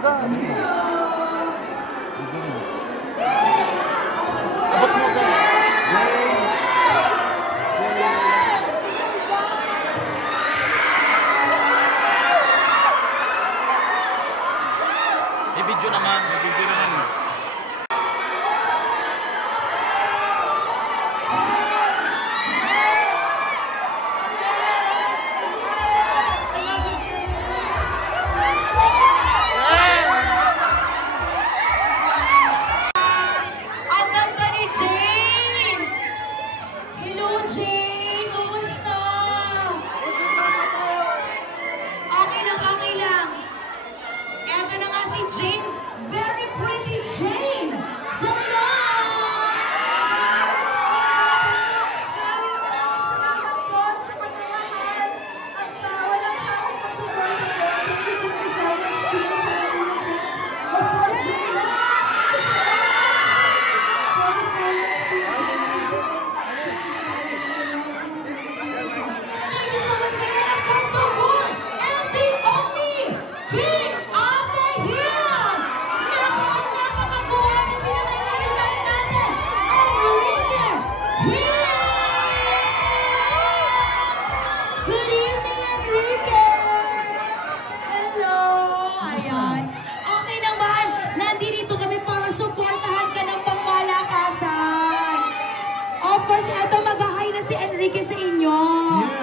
umaga. Abot mo ka. May video naman. May video naman.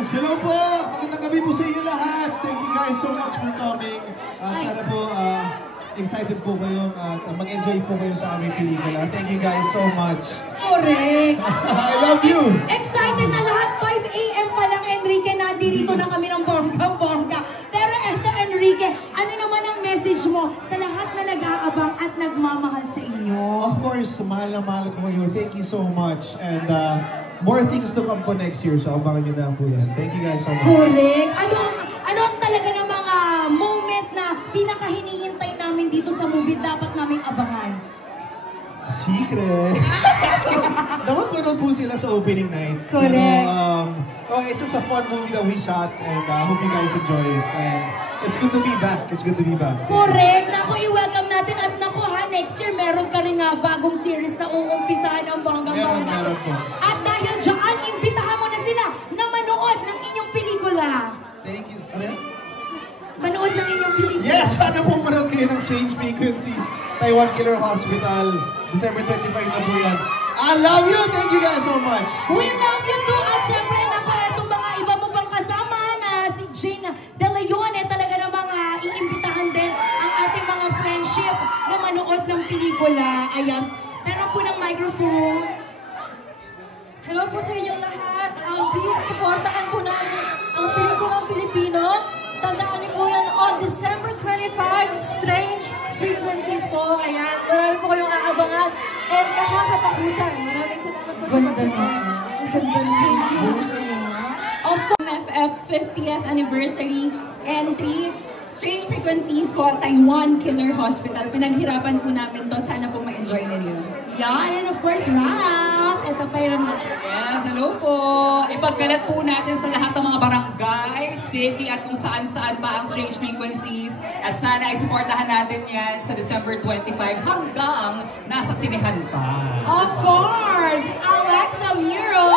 Hello po! Magandang gabi po sa inyo lahat. Thank you guys so much for coming. Sana po excited po kayo at mag-enjoy po kayo sa aming pelikula. Thank you guys so much. Correct! I love you! Excited na lahat. 5 AM pa lang, Enrique. Nandirito na kami ng bongga-bongga. Pero eto, Enrique, ano naman ang message mo sa lahat na nag-aabang at nagmamahal sa inyo? Of course, mahal na mahal ko kayo. Thank you so much. And more things to come po next year. So, abangan nyo na po yan. Thank you guys so much. Correct. Ano ang talaga ng mga moment na pinakahinihintay namin dito sa movie dapat naming abangan? Secret. Dapat manood po sila sa opening night. Correct. Pero, it's just a fun movie that we shot and hope you guys enjoy it. And it's good to be back. It's good to be back. Correct. Naku, i-welcome natin. At naku ha, next year meron ka rin bagong series na uumpisahan ng bongga-bongga. At dahil dyan, imbitahan mo na sila na manood ng inyong pelikula. Thank you. Ano yan? Manood ng inyong pelikula. Yes! Sana po manood kayo ng Strange Frequencies, Taiwan Killer Hospital. December 25 na po yan. I love you! Thank you guys so much! We love you too! At syempre, naku, itong mga iba mo pang kasama na si Jane De Leon, talaga namang iimbitahan din ang ating mga friendship na manood ng pelikula. Ayan. Meron po ng microphone. Hello po sa inyong lahat. Please, supportahan po natin ang pelikulang Pilipino. Tandaan niyo po yan on December 25, Strange Frequencies po. Ayan, marami po kayong aabangan. And kakakatakutan. Maraming salamat po sa pagsupport. Of MFF 50th Anniversary Entry, Strange Frequencies po, Taiwan Killer Hospital. Pinaghirapan po namin to. Sana po ma-enjoy ninyo. Yan, and of course, Rap. Ito pa yung Yes, hello po. Ipagkalat po natin sa lahat ng mga barangay, city at kung saan-saan pa ang Strange Frequencies. At sana ay supportahan natin yan sa December 25 hanggang nasa sinehan pa. Of course, Alexa Miro.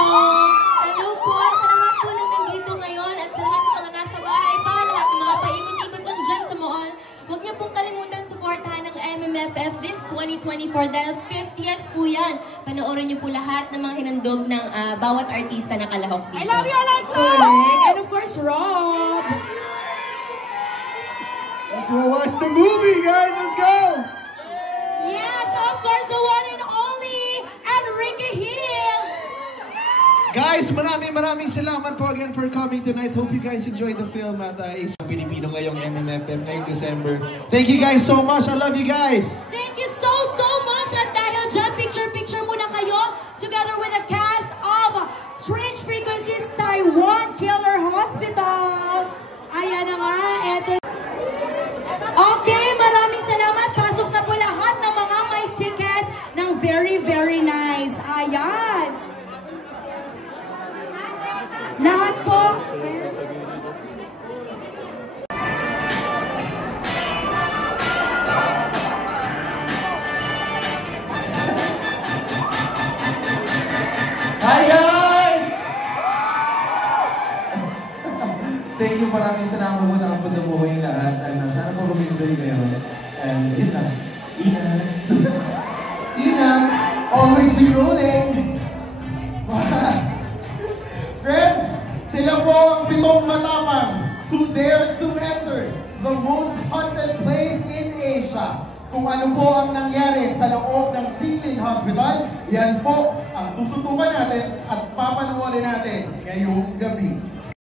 Hello po sa lahat po na nandito ngayon at sa lahat ng mga nasa bahay pa, lahat ng mga paikot-ikot lang dyan sa mall. Huwag niyo pong kalimutan supportahan ng MMFF this 2024 dahil 50th po yan. Panoorin niyo po lahat ng mga hinandog ng bawat artista na kalahok dito. I love you, Alexa! Correct. And of course, Rob. Let's go watch the movie, guys! Let's go! Yes, of course, the one and only Enrique Hill. Guys, maraming salamat po again for coming tonight. Hope you guys enjoyed the film at Ace Pilipino ngayong MMFF ngayong December. Thank you guys so much. I love you guys. Thank you so much. At dahil dyan, picture muna kayo together with the cast of Strange Frequencies Taiwan Killer Hospital. Ayan na nga. Eto. Okay, maraming salamat. Pasok na po lahat ng mga may tickets ng very nice. Ayan. Lahat po. thank you, maraming salamat po nakapunta po kayong lahat. And sana po mag-enjoy kayo. And yun lang. Ingat. Ingat. Always be rolling. Friends, sila po ang 7 matapang who dared to enter the most haunted place in Asia. Kung ano po ang nangyari sa loob ng Singlin Hospital, yan po ang tututukan natin at papanoorin natin ngayong gabi.